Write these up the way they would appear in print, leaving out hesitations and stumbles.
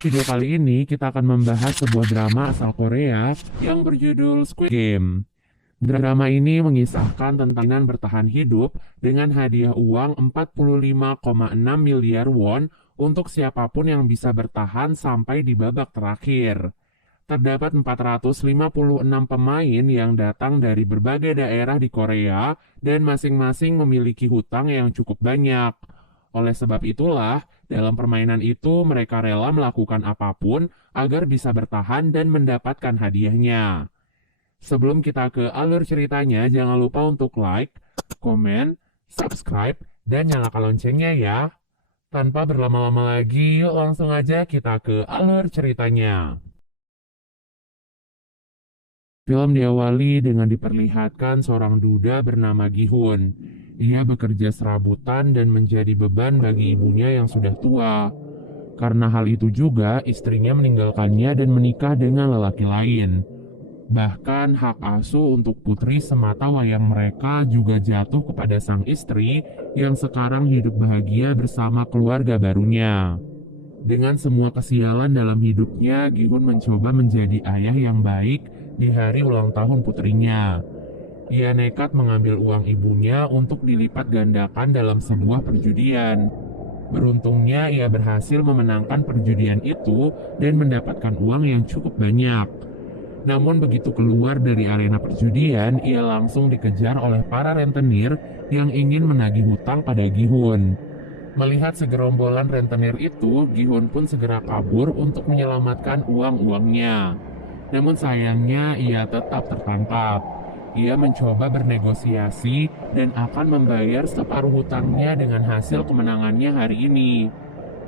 Video kali ini kita akan membahas sebuah drama asal Korea yang berjudul Squid Game. Drama ini mengisahkan tentang bertahan hidup dengan hadiah uang 45,6 miliar won untuk siapapun yang bisa bertahan sampai di babak terakhir. Terdapat 456 pemain yang datang dari berbagai daerah di Korea dan masing-masing memiliki hutang yang cukup banyak. Oleh sebab itulah, dalam permainan itu mereka rela melakukan apapun agar bisa bertahan dan mendapatkan hadiahnya. Sebelum kita ke alur ceritanya, jangan lupa untuk like, komen, subscribe, dan nyalakan loncengnya ya. Tanpa berlama-lama lagi, yuk langsung aja kita ke alur ceritanya. Film diawali dengan diperlihatkan seorang duda bernama Gi-hun. Ia bekerja serabutan dan menjadi beban bagi ibunya yang sudah tua. Karena hal itu juga, istrinya meninggalkannya dan menikah dengan lelaki lain. Bahkan hak asuh untuk putri semata wayang mereka juga jatuh kepada sang istri yang sekarang hidup bahagia bersama keluarga barunya. Dengan semua kesialan dalam hidupnya, Gi-hun mencoba menjadi ayah yang baik di hari ulang tahun putrinya. Ia nekat mengambil uang ibunya untuk dilipat gandakan dalam sebuah perjudian. Beruntungnya ia berhasil memenangkan perjudian itu dan mendapatkan uang yang cukup banyak. Namun begitu keluar dari arena perjudian, ia langsung dikejar oleh para rentenir yang ingin menagih hutang pada Gi-hun. Melihat segerombolan rentenir itu, Gi-hun pun segera kabur untuk menyelamatkan uang-uangnya. Namun sayangnya ia tetap tertangkap. Ia mencoba bernegosiasi dan akan membayar separuh hutangnya dengan hasil kemenangannya hari ini.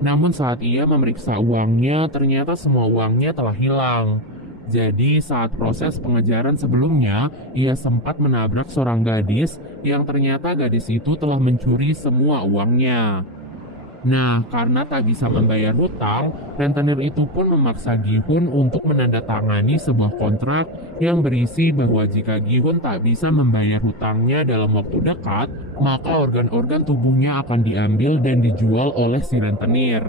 Namun saat ia memeriksa uangnya, ternyata semua uangnya telah hilang. Jadi saat proses pengejaran sebelumnya, ia sempat menabrak seorang gadis yang ternyata gadis itu telah mencuri semua uangnya. Nah, karena tak bisa membayar hutang, rentenir itu pun memaksa Gi-hun untuk menandatangani sebuah kontrak yang berisi bahwa jika Gi-hun tak bisa membayar hutangnya dalam waktu dekat, maka organ-organ tubuhnya akan diambil dan dijual oleh si rentenir.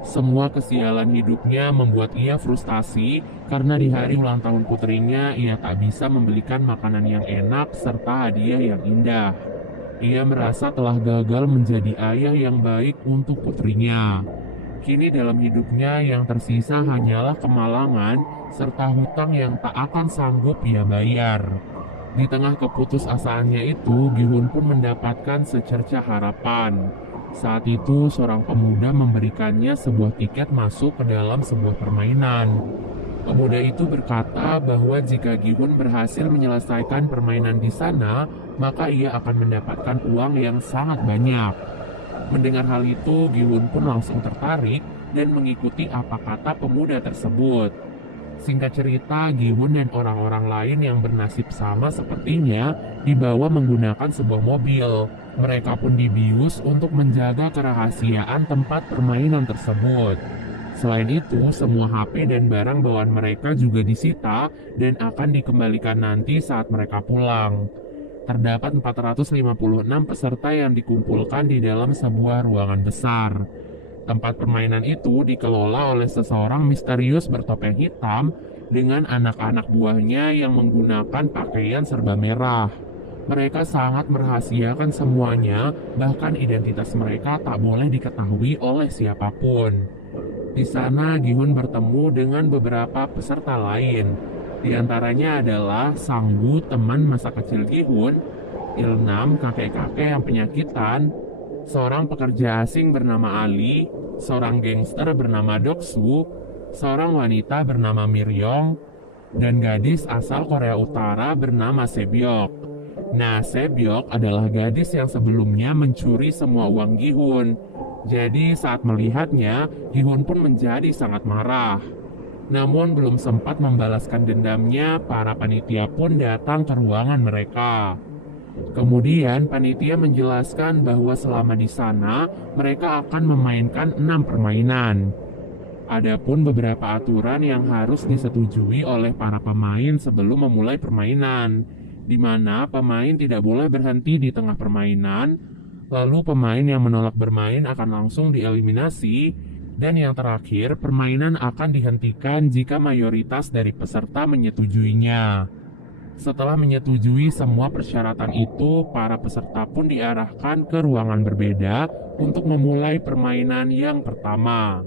Semua kesialan hidupnya membuat ia frustasi karena di hari ulang tahun putrinya ia tak bisa membelikan makanan yang enak serta hadiah yang indah. Ia merasa telah gagal menjadi ayah yang baik untuk putrinya. Kini dalam hidupnya yang tersisa hanyalah kemalangan serta hutang yang tak akan sanggup ia bayar. Di tengah keputusasaannya itu, Gi-hun pun mendapatkan secercah harapan. Saat itu, seorang pemuda memberikannya sebuah tiket masuk ke dalam sebuah permainan. Pemuda itu berkata bahwa jika Gi-hun berhasil menyelesaikan permainan di sana, maka ia akan mendapatkan uang yang sangat banyak. Mendengar hal itu, Gi-hun pun langsung tertarik dan mengikuti apa kata pemuda tersebut. Singkat cerita, Gi-hun dan orang-orang lain yang bernasib sama sepertinya dibawa menggunakan sebuah mobil. Mereka pun dibius untuk menjaga kerahasiaan tempat permainan tersebut. Selain itu, semua HP dan barang bawaan mereka juga disita dan akan dikembalikan nanti saat mereka pulang. Terdapat 456 peserta yang dikumpulkan di dalam sebuah ruangan besar. Tempat permainan itu dikelola oleh seseorang misterius bertopeng hitam dengan anak-anak buahnya yang menggunakan pakaian serba merah. Mereka sangat merahasiakan semuanya, bahkan identitas mereka tak boleh diketahui oleh siapapun. Di sana, Gi-hun bertemu dengan beberapa peserta lain. Di antaranya adalah Sang-gu, teman masa kecil Gi-hun, Il-nam, kakek-kakek yang penyakitan, seorang pekerja asing bernama Ali, seorang gangster bernama Dok-su, seorang wanita bernama Miryong, dan gadis asal Korea Utara bernama Sebyok. Nah, Sebyok adalah gadis yang sebelumnya mencuri semua uang Gi-hun. Jadi saat melihatnya, Gi-hun pun menjadi sangat marah. Namun belum sempat membalaskan dendamnya, para panitia pun datang ke ruangan mereka. Kemudian panitia menjelaskan bahwa selama di sana, mereka akan memainkan 6 permainan. Adapun beberapa aturan yang harus disetujui oleh para pemain sebelum memulai permainan, di mana pemain tidak boleh berhenti di tengah permainan, Lalu pemain yang menolak bermain akan langsung dieliminasi. Dan yang terakhir, permainan akan dihentikan jika mayoritas dari peserta menyetujuinya. Setelah menyetujui semua persyaratan itu, para peserta pun diarahkan ke ruangan berbeda untuk memulai permainan yang pertama.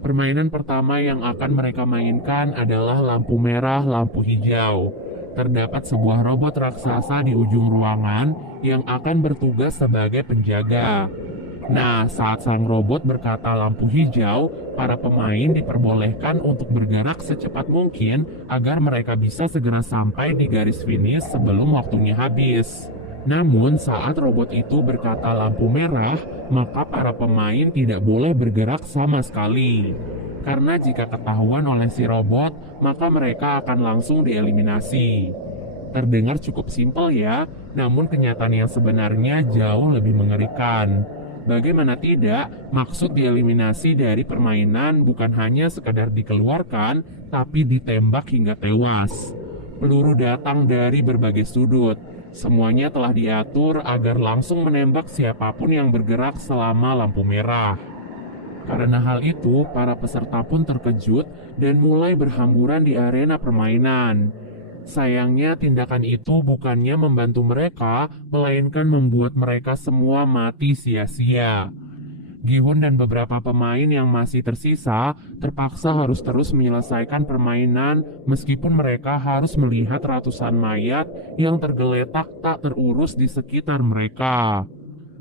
Permainan pertama yang akan mereka mainkan adalah lampu merah, lampu hijau. Terdapat sebuah robot raksasa di ujung ruangan yang akan bertugas sebagai penjaga. Nah, saat sang robot berkata lampu hijau, para pemain diperbolehkan untuk bergerak secepat mungkin agar mereka bisa segera sampai di garis finish sebelum waktunya habis. Namun, saat robot itu berkata lampu merah, maka para pemain tidak boleh bergerak sama sekali. Karena jika ketahuan oleh si robot, maka mereka akan langsung dieliminasi. Terdengar cukup simpel ya, namun kenyataan yang sebenarnya jauh lebih mengerikan. Bagaimana tidak, maksud dieliminasi dari permainan bukan hanya sekadar dikeluarkan, tapi ditembak hingga tewas. Peluru datang dari berbagai sudut. Semuanya telah diatur agar langsung menembak siapapun yang bergerak selama lampu merah. Karena hal itu, para peserta pun terkejut dan mulai berhamburan di arena permainan. Sayangnya tindakan itu bukannya membantu mereka, melainkan membuat mereka semua mati sia-sia. Gi-hun dan beberapa pemain yang masih tersisa terpaksa harus terus menyelesaikan permainan meskipun mereka harus melihat ratusan mayat yang tergeletak tak terurus di sekitar mereka.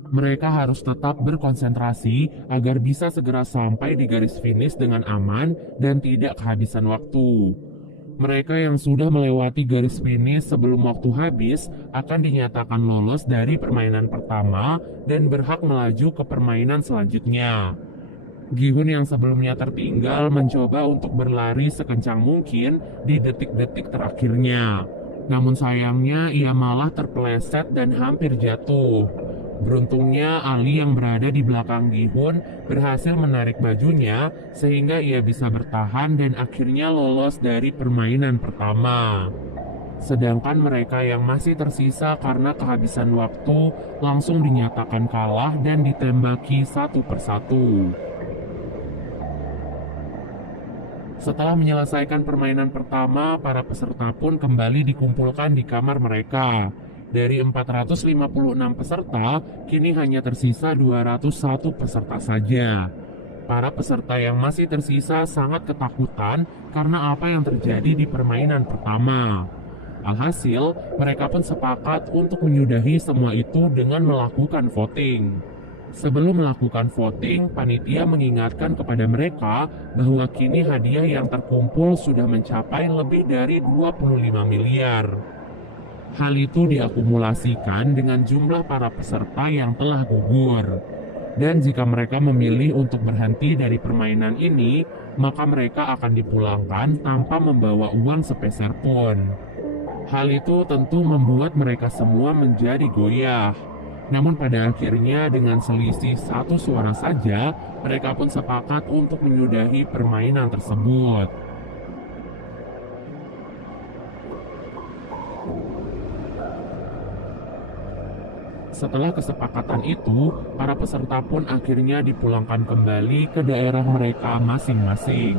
Mereka harus tetap berkonsentrasi agar bisa segera sampai di garis finish dengan aman dan tidak kehabisan waktu. Mereka yang sudah melewati garis finish sebelum waktu habis akan dinyatakan lolos dari permainan pertama dan berhak melaju ke permainan selanjutnya. Gi-hun yang sebelumnya tertinggal mencoba untuk berlari sekencang mungkin di detik-detik terakhirnya. Namun sayangnya ia malah terpeleset dan hampir jatuh. Beruntungnya Ali yang berada di belakang Gi-hun berhasil menarik bajunya sehingga ia bisa bertahan dan akhirnya lolos dari permainan pertama. Sedangkan mereka yang masih tersisa karena kehabisan waktu langsung dinyatakan kalah dan ditembaki satu persatu. Setelah menyelesaikan permainan pertama, para peserta pun kembali dikumpulkan di kamar mereka. Dari 456 peserta, kini hanya tersisa 201 peserta saja. Para peserta yang masih tersisa sangat ketakutan karena apa yang terjadi di permainan pertama. Alhasil, mereka pun sepakat untuk menyudahi semua itu dengan melakukan voting. Sebelum melakukan voting, panitia mengingatkan kepada mereka bahwa kini hadiah yang terkumpul sudah mencapai lebih dari 25 miliar. Hal itu diakumulasikan dengan jumlah para peserta yang telah gugur. Dan jika mereka memilih untuk berhenti dari permainan ini, maka mereka akan dipulangkan tanpa membawa uang sepeser pun. Hal itu tentu membuat mereka semua menjadi goyah. Namun pada akhirnya dengan selisih satu suara saja, mereka pun sepakat untuk menyudahi permainan tersebut. Setelah kesepakatan itu, para peserta pun akhirnya dipulangkan kembali ke daerah mereka masing-masing.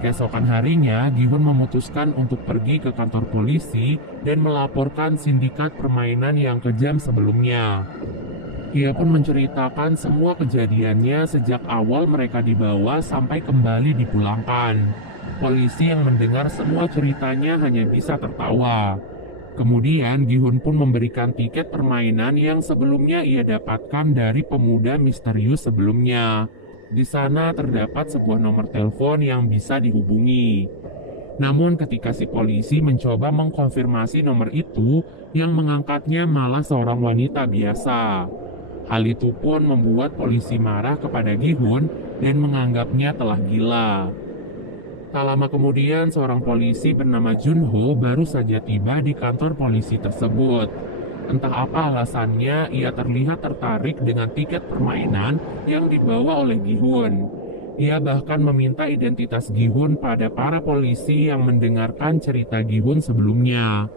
Keesokan harinya, Gi-hun memutuskan untuk pergi ke kantor polisi dan melaporkan sindikat permainan yang kejam sebelumnya. Ia pun menceritakan semua kejadiannya sejak awal mereka dibawa sampai kembali dipulangkan. Polisi yang mendengar semua ceritanya hanya bisa tertawa. Kemudian Gi-hun pun memberikan tiket permainan yang sebelumnya ia dapatkan dari pemuda misterius sebelumnya. Di sana terdapat sebuah nomor telepon yang bisa dihubungi. Namun ketika si polisi mencoba mengkonfirmasi nomor itu, yang mengangkatnya malah seorang wanita biasa. Hal itu pun membuat polisi marah kepada Gi-hun dan menganggapnya telah gila. Tak lama kemudian, seorang polisi bernama Junho baru saja tiba di kantor polisi tersebut. Entah apa alasannya, ia terlihat tertarik dengan tiket permainan yang dibawa oleh Gi-hun. Ia bahkan meminta identitas Gi-hun pada para polisi yang mendengarkan cerita Gi-hun sebelumnya.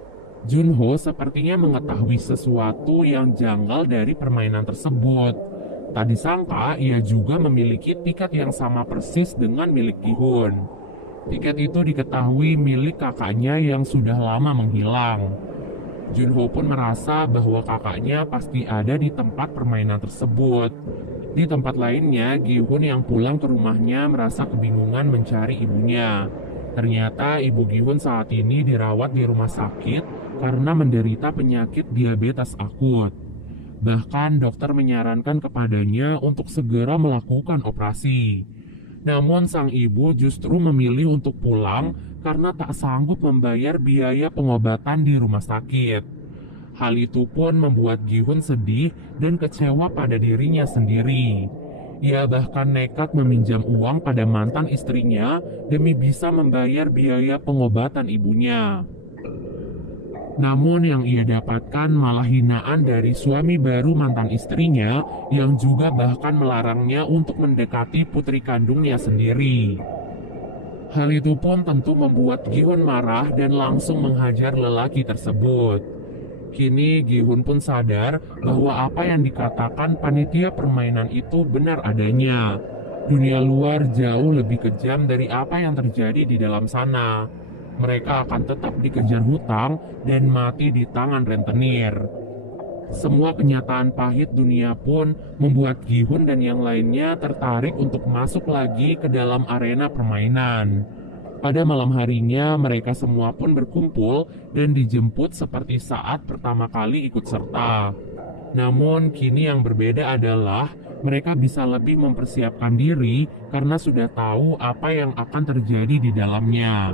Junho sepertinya mengetahui sesuatu yang janggal dari permainan tersebut. Tak disangka ia juga memiliki tiket yang sama persis dengan milik Gi-hun. Tiket itu diketahui milik kakaknya yang sudah lama menghilang. Junho pun merasa bahwa kakaknya pasti ada di tempat permainan tersebut. Di tempat lainnya, Gi-hun yang pulang ke rumahnya merasa kebingungan mencari ibunya. Ternyata ibu Gi-hun saat ini dirawat di rumah sakit karena menderita penyakit diabetes akut. Bahkan dokter menyarankan kepadanya untuk segera melakukan operasi. Namun sang ibu justru memilih untuk pulang karena tak sanggup membayar biaya pengobatan di rumah sakit. Hal itu pun membuat Gi-hun sedih dan kecewa pada dirinya sendiri. Ia bahkan nekat meminjam uang pada mantan istrinya demi bisa membayar biaya pengobatan ibunya. Namun yang ia dapatkan malah hinaan dari suami baru mantan istrinya yang juga bahkan melarangnya untuk mendekati putri kandungnya sendiri. Hal itu pun tentu membuat Gi-hun marah dan langsung menghajar lelaki tersebut. Kini Gi-hun pun sadar bahwa apa yang dikatakan panitia permainan itu benar adanya. Dunia luar jauh lebih kejam dari apa yang terjadi di dalam sana. Mereka akan tetap dikejar hutang dan mati di tangan rentenir. Semua kenyataan pahit dunia pun membuat Gi-hun dan yang lainnya tertarik untuk masuk lagi ke dalam arena permainan. Pada malam harinya, mereka semua pun berkumpul dan dijemput seperti saat pertama kali ikut serta. Namun, kini yang berbeda adalah mereka bisa lebih mempersiapkan diri karena sudah tahu apa yang akan terjadi di dalamnya.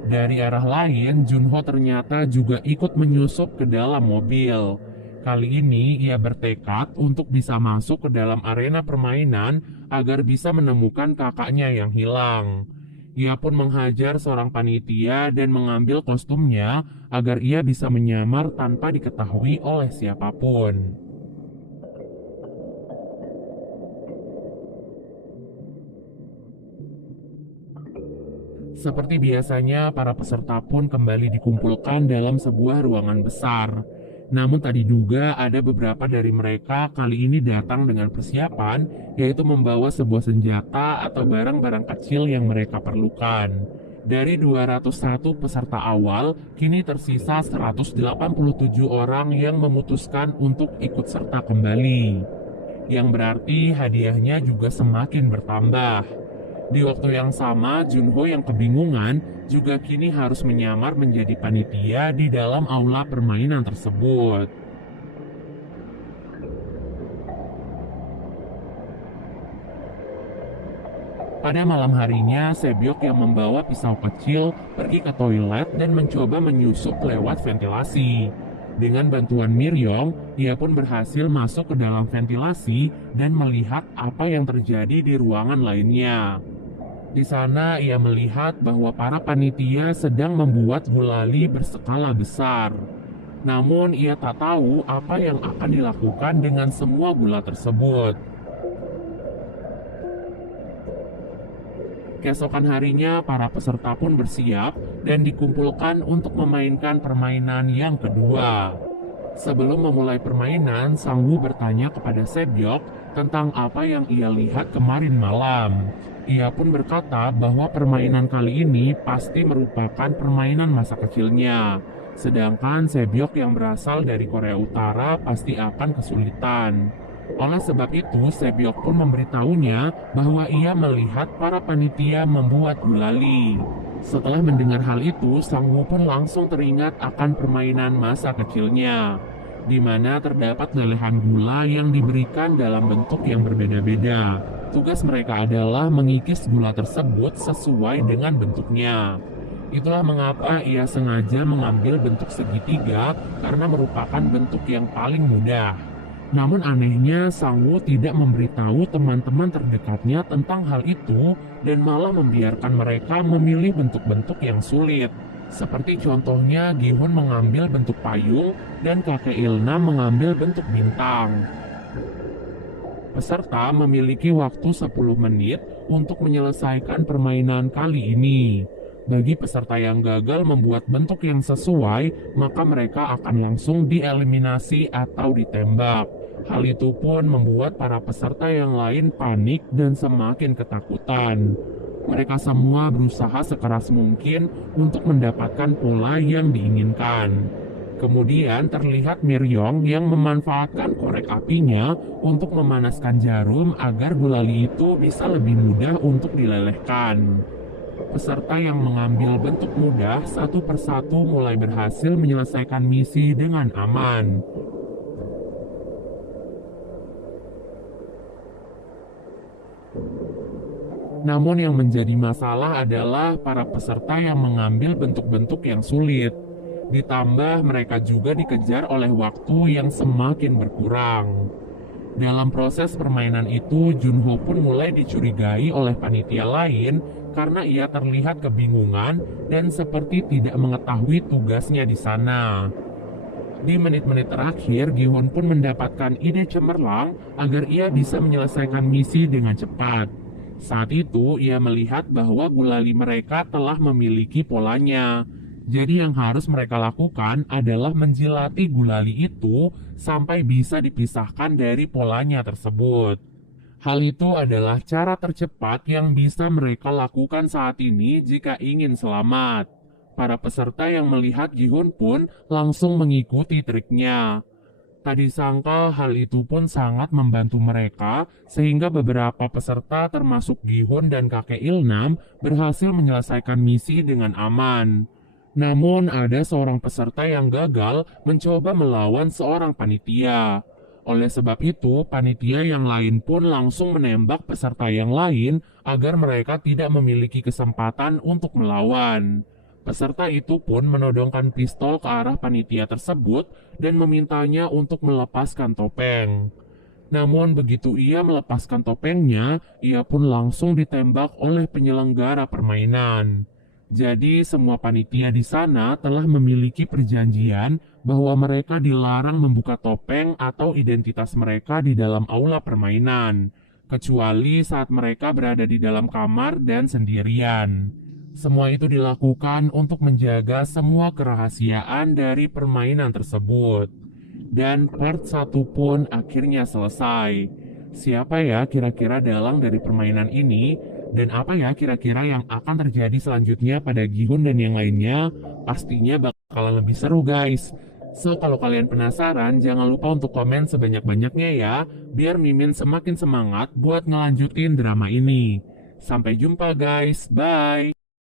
Dari arah lain, Junho ternyata juga ikut menyusup ke dalam mobil. Kali ini ia bertekad untuk bisa masuk ke dalam arena permainan agar bisa menemukan kakaknya yang hilang. Ia pun menghajar seorang panitia dan mengambil kostumnya agar ia bisa menyamar tanpa diketahui oleh siapapun. Seperti biasanya, para peserta pun kembali dikumpulkan dalam sebuah ruangan besar. Namun tak diduga ada beberapa dari mereka kali ini datang dengan persiapan, yaitu membawa sebuah senjata atau barang-barang kecil yang mereka perlukan. Dari 201 peserta awal, kini tersisa 187 orang yang memutuskan untuk ikut serta kembali. Yang berarti hadiahnya juga semakin bertambah. Di waktu yang sama, Junho yang kebingungan juga kini harus menyamar menjadi panitia di dalam aula permainan tersebut. Pada malam harinya, Sebyok yang membawa pisau kecil pergi ke toilet dan mencoba menyusup lewat ventilasi. Dengan bantuan Miryong, ia pun berhasil masuk ke dalam ventilasi dan melihat apa yang terjadi di ruangan lainnya. Di sana ia melihat bahwa para panitia sedang membuat gulali berskala besar. Namun ia tak tahu apa yang akan dilakukan dengan semua gula tersebut. Keesokan harinya para peserta pun bersiap dan dikumpulkan untuk memainkan permainan yang kedua. Sebelum memulai permainan, Sang Woo bertanya kepada Sebyok tentang apa yang ia lihat kemarin malam. Ia pun berkata bahwa permainan kali ini pasti merupakan permainan masa kecilnya. Sedangkan Sebyok yang berasal dari Korea Utara pasti akan kesulitan. Oleh sebab itu, Sebyok pun memberitahunya bahwa ia melihat para panitia membuat gulali. Setelah mendengar hal itu, Sang Woo pun langsung teringat akan permainan masa kecilnya, di mana terdapat lelehan gula yang diberikan dalam bentuk yang berbeda-beda. Tugas mereka adalah mengikis gula tersebut sesuai dengan bentuknya. Itulah mengapa ia sengaja mengambil bentuk segitiga karena merupakan bentuk yang paling mudah. Namun anehnya, Sang Woo tidak memberitahu teman-teman terdekatnya tentang hal itu dan malah membiarkan mereka memilih bentuk-bentuk yang sulit. Seperti contohnya Gi-hun mengambil bentuk payung dan kakek Ilna mengambil bentuk bintang. Peserta memiliki waktu 10 menit untuk menyelesaikan permainan kali ini. Bagi peserta yang gagal membuat bentuk yang sesuai, maka mereka akan langsung dieliminasi atau ditembak. Hal itu pun membuat para peserta yang lain panik dan semakin ketakutan. Mereka semua berusaha sekeras mungkin untuk mendapatkan pola yang diinginkan. Kemudian terlihat Miryong yang memanfaatkan korek apinya untuk memanaskan jarum agar gulali itu bisa lebih mudah untuk dilelehkan. Peserta yang mengambil bentuk mudah satu persatu mulai berhasil menyelesaikan misi dengan aman. Namun yang menjadi masalah adalah para peserta yang mengambil bentuk-bentuk yang sulit. Ditambah mereka juga dikejar oleh waktu yang semakin berkurang. Dalam proses permainan itu, Junho pun mulai dicurigai oleh panitia lain karena ia terlihat kebingungan dan seperti tidak mengetahui tugasnya di sana. Di menit-menit terakhir, Gihun pun mendapatkan ide cemerlang agar ia bisa menyelesaikan misi dengan cepat. Saat itu, ia melihat bahwa gulali mereka telah memiliki polanya. Jadi yang harus mereka lakukan adalah menjilati gulali itu sampai bisa dipisahkan dari polanya tersebut. Hal itu adalah cara tercepat yang bisa mereka lakukan saat ini jika ingin selamat. Para peserta yang melihat Gihun pun langsung mengikuti triknya. Tadi sangka hal itu pun sangat membantu mereka sehingga beberapa peserta termasuk Gihun dan kakek Ilnam berhasil menyelesaikan misi dengan aman. Namun ada seorang peserta yang gagal mencoba melawan seorang panitia. Oleh sebab itu, panitia yang lain pun langsung menembak peserta yang lain agar mereka tidak memiliki kesempatan untuk melawan. Peserta itu pun menodongkan pistol ke arah panitia tersebut dan memintanya untuk melepaskan topeng. Namun begitu ia melepaskan topengnya, ia pun langsung ditembak oleh penyelenggara permainan. Jadi semua panitia di sana telah memiliki perjanjian bahwa mereka dilarang membuka topeng atau identitas mereka di dalam aula permainan, kecuali saat mereka berada di dalam kamar dan sendirian. Semua itu dilakukan untuk menjaga semua kerahasiaan dari permainan tersebut. Dan part 1 pun akhirnya selesai. Siapa ya kira-kira dalang dari permainan ini? Dan apa ya kira-kira yang akan terjadi selanjutnya pada Gihun dan yang lainnya? Pastinya bakalan lebih seru guys. So kalau kalian penasaran, jangan lupa untuk komen sebanyak-banyaknya ya, biar Mimin semakin semangat buat ngelanjutin drama ini. Sampai jumpa guys, bye!